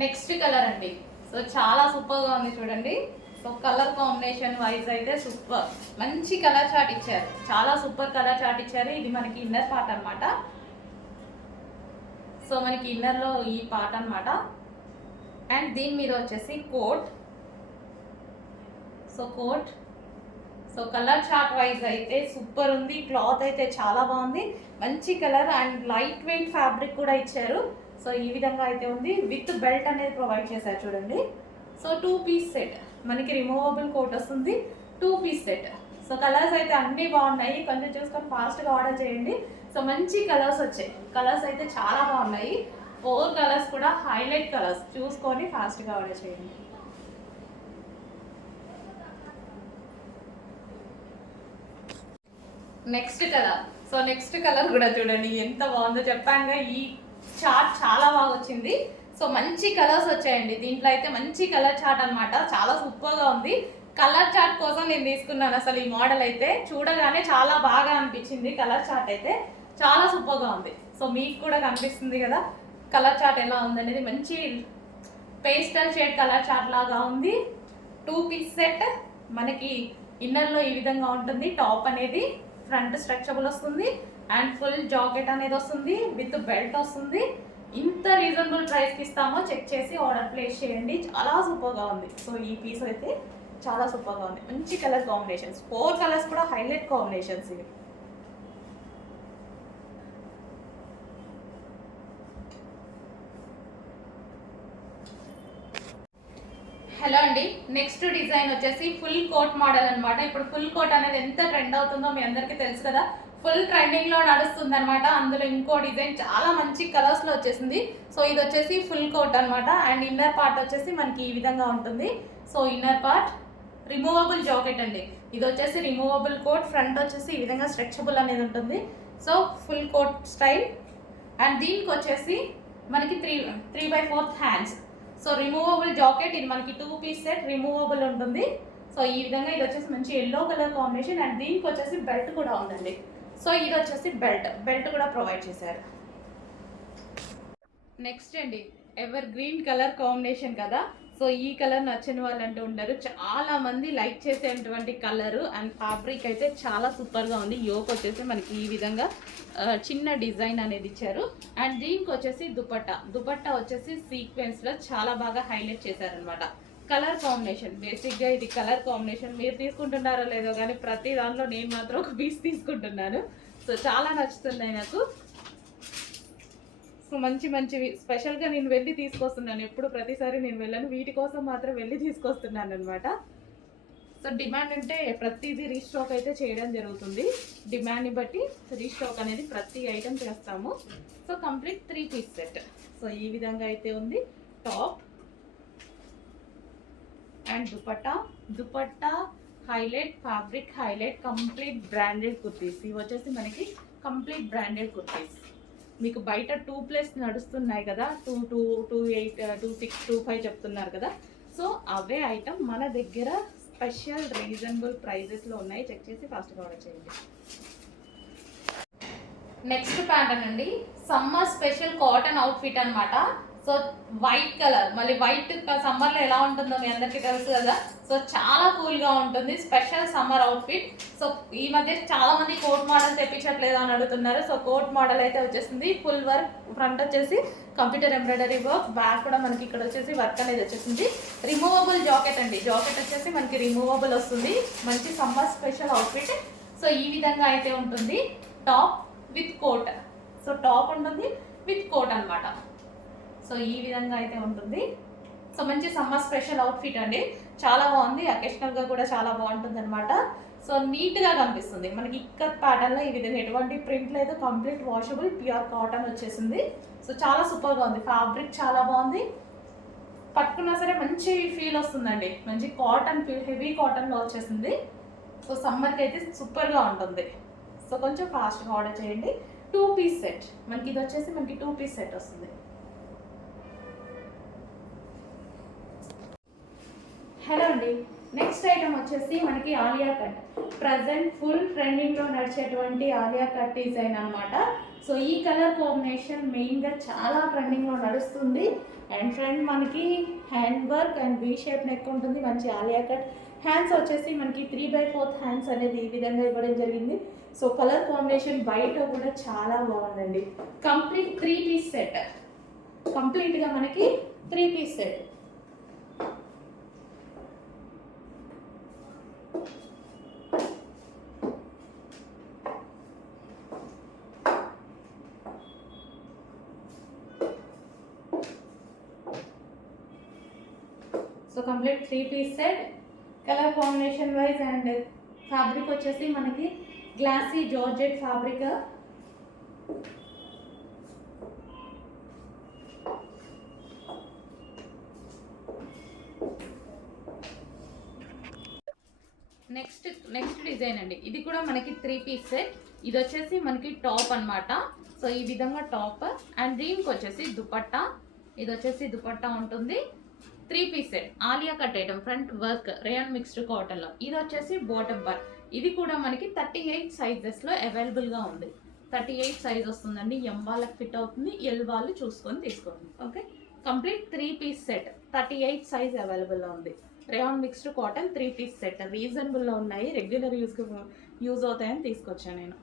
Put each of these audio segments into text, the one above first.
Next colour అండి. So చాలా సూపర్గా ఉంది చూడండి. సో కలర్ కాంబినేషన్ వైజ్ అయితే సూపర్, మంచి కలర్ చార్ట్ ఇచ్చారు, చాలా సూపర్ కలర్ చార్ట్ ఇచ్చారు. ఇది మనకి ఇన్నర్ పార్ట్ అనమాట. సో మనకి ఇన్నర్లో ఈ పార్ట్ అనమాట. అండ్ దీని మీద వచ్చేసి coat. So coat, so colour chart wise అయితే సూపర్ ఉంది. క్లాత్ అయితే చాలా బాగుంది, మంచి colour and light weight fabric కూడా ఇచ్చారు. సో ఈ విధంగా అయితే ఉంది. విత్ బెల్ట్ అనేది ప్రొవైడ్ చేశారు చూడండి. సో 2 పీస్ సెట్, మనకి రిమూవబుల్ కోట్ వస్తుంది, 2 పీస్ సెట్. సో కలర్స్ అయితే అన్నీ బాగున్నాయి, కొంచెం చూసుకొని ఫాస్ట్గా ఆర్డర్ చేయండి. సో మంచి కలర్స్ వచ్చాయి, కలర్స్ అయితే చాలా బాగున్నాయి. 4 కలర్స్ కూడా హైలైట్ కలర్స్, చూసుకొని ఫాస్ట్గా ఆర్డర్ చేయండి. Next colour. So next colour కూడా చూడండి ఎంత బాగుందో. చెప్పానుగా ఈ చార్ట్ చాలా బాగా వచ్చింది. సో మంచి కలర్స్ వచ్చాయండి దీంట్లో అయితే, మంచి కలర్ చార్ట్ అనమాట, చాలా సూపర్గా ఉంది. కలర్ చార్ట్ కోసం నేను తీసుకున్నాను. అసలు ఈ మోడల్ అయితే చూడగానే చాలా బాగా అనిపించింది. కలర్ చార్ట్ అయితే చాలా సూపర్గా ఉంది. సో మీకు కూడా కనిపిస్తుంది కదా కలర్ చార్ట్ ఎలా ఉందనేది. మంచి పేస్టల్ షేడ్ కలర్ చార్ట్ లాగా ఉంది. 2 పీస్ సెట్, మనకి ఇన్నర్లో ఈ విధంగా ఉంటుంది. టాప్ అనేది ఫ్రంట్ స్ట్రెచబుల్ వస్తుంది అండ్ ఫుల్ జాకెట్ అనేది వస్తుంది, విత్ బెల్ట్ వస్తుంది. ఇంత రీజనబుల్ ప్రైస్కి ఇస్తామో చెక్ చేసి ఆర్డర్ ప్లేస్ చేయండి. చాలా సూపర్గా ఉంది. సో ఈ పీస్ అయితే చాలా సూపర్గా ఉంది, మంచి కలర్ కాంబినేషన్స్, 4 కలర్స్ కూడా హైలైట్ కాంబినేషన్స్ ఇవి. హలో అండి, నెక్స్ట్ డిజైన్ వచ్చేసి ఫుల్ కోట్ మోడల్ అనమాట. ఇప్పుడు ఫుల్ కోట్ అనేది ఎంత ట్రెండ్ అవుతుందో మీ అందరికీ తెలుసు కదా, ఫుల్ ట్రెండింగ్ లో నడుస్తుంది అనమాట. అందులో ఇంకో డిజైన్ చాలా మంచి కలర్స్ లో వచ్చేసింది. సో ఇది వచ్చేసి ఫుల్ కోట్ అనమాట. అండ్ ఇన్నర్ పార్ట్ వచ్చేసి మనకి ఈ విధంగా ఉంటుంది. So inner part removable jacket అండి. ఇది వచ్చేసి రిమూవబుల్ కోట్, ఫ్రంట్ వచ్చేసి ఈ విధంగా స్ట్రెచబుల్ అనేది ఉంటుంది. So full coat style. And దీనికి వచ్చేసి మనకి 3/4 హ్యాండ్స్. సో రిమూవబుల్ జాకెట్, ఇది మనకి 2 పీస్ సెట్ రిమూవబుల్ ఉంటుంది. సో ఈ విధంగా ఇది వచ్చేసి మంచి ఎల్లో కలర్ కాంబినేషన్. అండ్ దీనికి వచ్చేసి బెల్ట్ కూడా ఉందండి. సో ఇది వచ్చేసి బెల్ట్ కూడా ప్రొవైడ్ చేశారు. నెక్స్ట్ అండి, ఎవర్ గ్రీన్ కలర్ కాంబినేషన్ కదా. సో ఈ కలర్ నచ్చని వాళ్ళు అంటూ ఉండరు, చాలా మంది లైక్ చేసేటువంటి కలరు. అండ్ ఫ్యాబ్రిక్ అయితే చాలా సూపర్గా ఉంది. యోక్ వచ్చేసి మనకి ఈ విధంగా చిన్న డిజైన్ అనేది ఇచ్చారు. అండ్ దీనికి వచ్చేసి దుపట్టా వచ్చేసి సీక్వెన్స్లో చాలా బాగా హైలైట్ చేశారనమాట. కలర్ కాంబినేషన్, బేసిక్గా ఇది కలర్ కాంబినేషన్ మీరు తీసుకుంటున్నారో లేదో కానీ ప్రతి దాంట్లో నేను మాత్రం ఒక పీస్ తీసుకుంటున్నాను. సో చాలా నచ్చుతున్నాయి నాకు. సో మంచివి స్పెషల్గా నేను వెళ్ళి తీసుకొస్తున్నాను. ఎప్పుడు ప్రతిసారి నేను వెళ్ళను, వీటి కోసం మాత్రం వెళ్ళి తీసుకొస్తున్నాను అనమాట. సో డిమాండ్ ఉంటే ప్రతిదీ రీస్టాక్ అయితే చేయడం జరుగుతుంది. డిమాండ్ని బట్టి రీస్టాక్ అనేది ప్రతి ఐటెం చేస్తాము. So complete 3 piece set. So ఈ విధంగా అయితే ఉంది. Top and dupatta highlight, fabric highlight, complete branded kurtis. ఇవి వచ్చేసి మనకి కంప్లీట్ బ్రాండెడ్ కుర్తీస్. మీకు బయట 2+ నడుస్తున్నాయి కదా, 228, 26, 25 చెప్తున్నారు కదా. సో అవే ఐటమ్ మన దగ్గర స్పెషల్ రీజనబుల్ ప్రైజెస్లో ఉన్నాయి. చెక్ చేసి ఫాస్ట్గా ఆర్డర్ చేయండి. నెక్స్ట్ ప్యాటర్న్ అండి, సమ్మర్ స్పెషల్ కాటన్ అవుట్ఫిట్ అనమాట. సో వైట్ కలర్, మళ్ళీ వైట్ సమ్మర్లో ఎలా ఉంటుందో మీ అందరికీ తెలుసు కదా. సో చాలా కూల్గా ఉంటుంది, స్పెషల్ సమ్మర్ అవుట్ఫిట్. సో ఈ మధ్య చాలా మంది కోట్ మోడల్ తెప్పించట్లేదు అని అడుగుతున్నారు. సో కోట్ మోడల్ అయితే వచ్చేసింది. ఫుల్ వర్క్, ఫ్రంట్ వచ్చేసి కంప్యూటర్ ఎంబ్రాయిడరీ వర్క్, బ్యాక్ కూడా మనకి ఇక్కడ వచ్చేసి వర్క్ అనేది వచ్చేసింది. రిమూవబుల్ జాకెట్ అండి, జాకెట్ వచ్చేసి మనకి రిమూవబుల్ వస్తుంది. మంచి సమ్మర్ స్పెషల్ అవుట్ఫిట్. సో ఈ విధంగా అయితే ఉంటుంది. Top with coat, so top ఉంటుంది విత్ కోట్ అనమాట. సో ఈ విధంగా అయితే ఉంటుంది. సో మంచి సమ్మర్ స్పెషల్ అవుట్ఫిట్ అండి, చాలా బాగుంది. అకేషనల్గా కూడా చాలా బాగుంటుంది అనమాట. సో నీట్గా కనిపిస్తుంది. మనకి ఇక్కత్ ప్యాటర్న్లో ఈ విధంగా ఎటువంటి ప్రింట్ లేదు, కంప్లీట్ వాషబుల్ ప్యూర్ కాటన్ వచ్చేసింది. సో చాలా సూపర్గా ఉంది. ఫ్యాబ్రిక్ చాలా బాగుంది, పట్టుకున్నా సరే మంచి ఫీల్ వస్తుందండి. మంచి కాటన్ ఫీల్, హెవీ కాటన్లో వచ్చేసింది. సో సమ్మర్కి అయితే సూపర్గా ఉంటుంది. సో కొంచెం ఫాస్ట్గా ఆర్డర్ చేయండి. 2 పీస్ సెట్, మనకి ఇది వచ్చేసి మనకి 2 పీస్ సెట్ వస్తుంది. హలో అండి, నెక్స్ట్ ఐటమ్ వచ్చేసి మనకి ఆలియా కట్. ప్రజెంట్ ఫుల్ ట్రెండింగ్లో నడిచేటువంటి ఆలియా కట్ డిజైన్ అనమాట. సో ఈ కలర్ కాంబినేషన్ మెయిన్గా చాలా ట్రెండింగ్లో నడుస్తుంది. అండ్ ఫ్రంట్ మనకి hand work and V shape neck ఉంటుంది, మంచి ఆలియా కట్. హ్యాండ్స్ వచ్చేసి మనకి 3/4 హ్యాండ్స్ అనేది ఈ విధంగా ఇవ్వడం జరిగింది. సో కలర్ కాంబినేషన్ బయట కూడా చాలా బాగుందండి. కంప్లీట్ 3 పీస్ సెట్, కంప్లీట్గా మనకి 3 piece set. So complete 3 piece set. Colour combination wise and fabric వచ్చేసి మనకి glossy georgette fabric. Next design అండి. ఇది కూడా మనకి 3 పీస్ సెట్. ఇది వచ్చేసి మనకి టాప్ అన్నమాట. సో ఈ విధంగా టాప్ అండ్ దీనికి వచ్చేసి దుపట్టా. ఇది వచ్చేసి దుపట్టా ఉంటుంది. 3 piece set Alia cut item, front work rayon mixed కాటన్లో. ఇది వచ్చేసి బాటమ్ పార్ట్. ఇది కూడా మనకి 38 సైజెస్లో అవైలబుల్గా ఉంది. 38 సైజ్ వస్తుందండి. ఎం వాళ్ళకి ఫిట్ అవుతుంది, ఎల్ వాళ్ళు చూసుకొని తీసుకోండి. Okay, complete 3 piece set 38 size అవైలబుల్లో ఉంది. Rayon mixed cotton 3 piece set రీజనబుల్లో ఉన్నాయి. రెగ్యులర్ యూజ్ అవుతాయని తీసుకొచ్చాను నేను.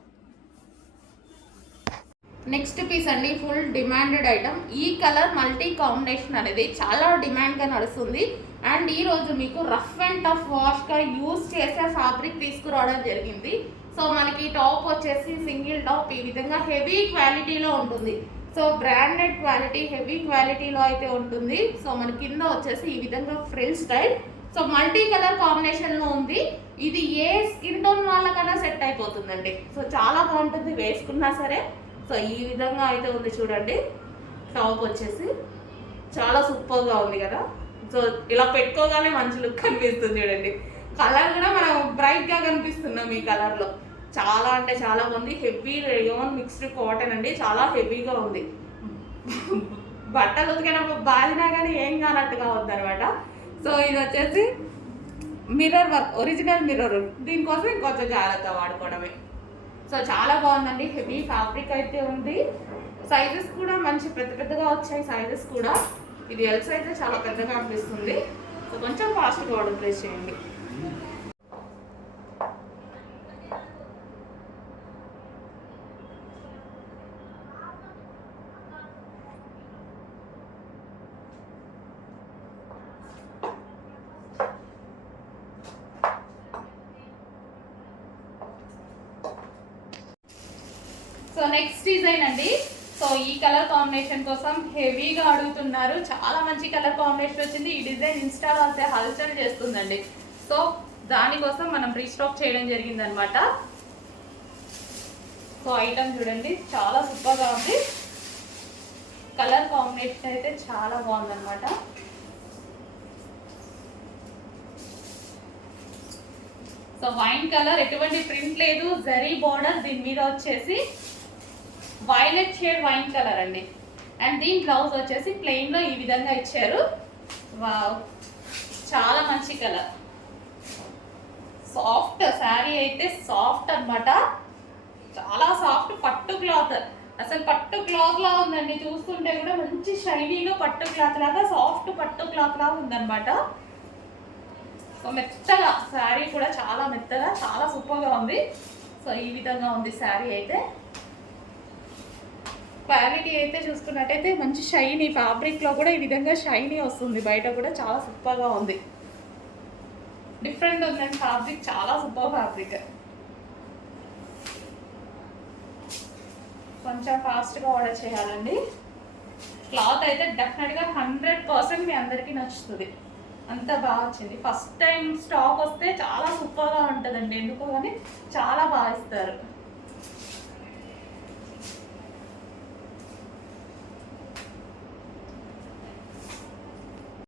నెక్స్ట్ పీస్ అండి, ఫుల్ డిమాండెడ్ ఐటమ్. ఈ కలర్ మల్టీ కాంబినేషన్ అనేది చాలా డిమాండ్గా నడుస్తుంది. అండ్ ఈరోజు మీకు రఫ్ అండ్ టఫ్ వాష్గా యూజ్ చేసే ఫ్యాబ్రిక్ తీసుకురావడం జరిగింది. సో మనకి టాప్ వచ్చేసి సింగిల్ టాప్ ఈ విధంగా హెవీ క్వాలిటీలో ఉంటుంది. సో బ్రాండెడ్ క్వాలిటీ, హెవీ క్వాలిటీలో అయితే ఉంటుంది. సో మన కింద వచ్చేసి ఈ విధంగా frill style. So multi colour కాంబినేషన్లో ఉంది. ఇది ఏ స్కిన్ టోన్ వాళ్ళకన్నా సెట్ అయిపోతుందండి. సో చాలా బాగుంటుంది వేసుకున్నా సరే. సో ఈ విధంగా అయితే ఉంది చూడండి. టాప్ వచ్చేసి చాలా సూపర్గా ఉంది కదా. సో ఇలా పెట్టుకోగానే మంచి లుక్ కనిపిస్తుంది చూడండి. కలర్ కూడా మనం బ్రైట్గా కనిపిస్తున్నాం ఈ కలర్లో. చాలా అంటే చాలా బాగుంది. హెవీ రేయాన్ మిక్స్డ్ కాటన్ అండి, చాలా హెవీగా ఉంది. బట్టలు ఉతికినప్పుడు బాధినా కానీ ఏం కానట్టుగా ఉంది అనమాట. సో ఇది వచ్చేసి మిర్రర్ వర్క్, ఒరిజినల్ మిర్రర్. దీనికోసం ఇంకొంచెం జాగ్రత్త వాడుకోవడమే. సో చాలా బాగుందండి. హెవీ ఫ్యాబ్రిక్ అయితే ఉంది. సైజెస్ కూడా మంచి పెద్ద పెద్దగా వచ్చాయి సైజెస్ కూడా. ఇది ఎల్ సైజ్ చాలా పెద్దగా అనిపిస్తుంది. సో కొంచెం ఫాస్ట్గా ఆర్డర్ ప్లేస్ చేయండి. సో నెక్స్ట్ డిజైన్ అండి. సో ఈ కలర్ కాంబినేషన్ కోసం హెవీగా అడుగుతున్నారు. చాలా మంచి కలర్ కాంబినేషన్ వచ్చింది. ఈ డిజైన్ ఇన్స్టాలో అయితే హల్చల్ చేస్తుందండి. సో దానికోసం మనం రీస్టాక్ చేయడం జరిగింది అనమాట. సో ఐటమ్ చూడండి, చాలా సూపర్గా ఉంది. కలర్ కాంబినేషన్ అయితే చాలా బాగుందన్నమాట. సో వైన్ కలర్, ఎటువంటి ప్రింట్ లేదు, జరీ బార్డర్. దీని మీద వచ్చేసి వైలెట్ షేడ్ వైన్ కలర్ అండి. అండ్ దీని బ్లౌజ్ వచ్చేసి ప్లెయిన్లో ఈ విధంగా ఇచ్చారు. వావ్, చాలా మంచి కలర్. సాఫ్ట్ శారీ అయితే సాఫ్ట్ అనమాట. చాలా సాఫ్ట్ పట్టు క్లాత్. అసలు పట్టు క్లాత్ లా ఉందండి. చూస్తుంటే కూడా మంచి షైనీగా పట్టు క్లాత్ లాగా, సాఫ్ట్ పట్టు క్లాత్ లాగా ఉందన్నమాట. సో మెత్తగా శారీ కూడా చాలా మెత్తగా, చాలా సూపర్గా ఉంది. సో ఈ విధంగా ఉంది శారీ అయితే. క్వాలిటీ అయితే చూసుకున్నట్టయితే మంచి షైనీ ఫ్యాబ్రిక్లో కూడా ఈ విధంగా షైనీ వస్తుంది. బయట కూడా చాలా సూపర్గా ఉంది. డిఫరెంట్ ఉందండి ఫ్యాబ్రిక్, చాలా సూపర్ ఫ్యాబ్రిక్. కొంచెం ఫాస్ట్గా ఆర్డర్ చేయాలండి. క్లాత్ అయితే డెఫినెట్గా 100% మీ అందరికీ నచ్చుతుంది. అంత బాగా వచ్చింది. ఫస్ట్ టైం స్టాక్ వస్తే చాలా సూపర్గా ఉంటుందండి. ఎందుకో కానీ చాలా బాగా ఇస్తారు.